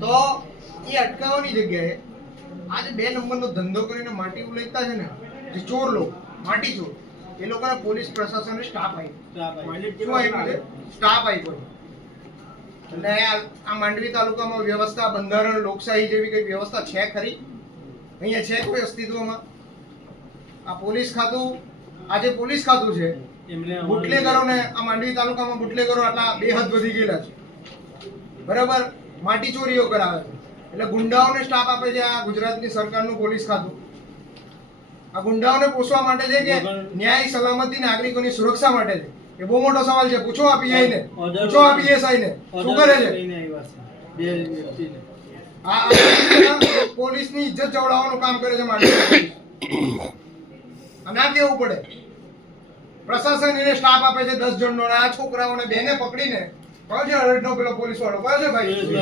તો એ અટકાવવાની જગ્યાએ આજે 2 નંબરનો ધંધો કરીને માટી ઉલેચતા છે ને જે ચોર લોકો, માટી ચોર, એ લોકોને પોલીસ પ્રશાસને સ્ટાફ આપ્યો છે, સ્ટાફ આપ્યો છે. એટલે આ માંડવી તાલુકામાં વ્યવસ્થા, બંધારણ, લોકશાહી જેવી કઈ વ્યવસ્થા છે ખરી? અહીંયા છે કોઈ અસ્તિત્વમાં? આ પોલીસ ખાતું, આજે પોલીસ ખાતું છે, બુટલેગરોને આ માંડવી તાલુકામાં બુટલેગરો આટલા બેહદ વધી ગયેલા છે, બરાબર, માટી ચોરીઓ કરાવે છે, એટલે ગુંડાઓને સ્ટાફ આપે છે આ ગુજરાતની સરકારનું પોલીસ ખાતું. આ ગુંડાઓને પોષવા માટે છે કે ન્યાય, સલામતી, નાગરિકોની સુરક્ષા માટે છે? એ બહુ મોટો સવાલ છે. પૂછો આ પીઆઈ ને, પૂછો આ પીએસઆઈ ને શું કરે છે. આ પોલીસની ઇજ્જત જવડાવવાનું કામ કરે છે માંડવી. અને આ કેવું પડે, પ્રશાસન એને સ્ટાફ આપે છે 10 જણનો, આ છોકરાઓને બેને પકડીને કયો છે અરડનો પેલો પોલીસ વાળો કયો છે ભાઈ?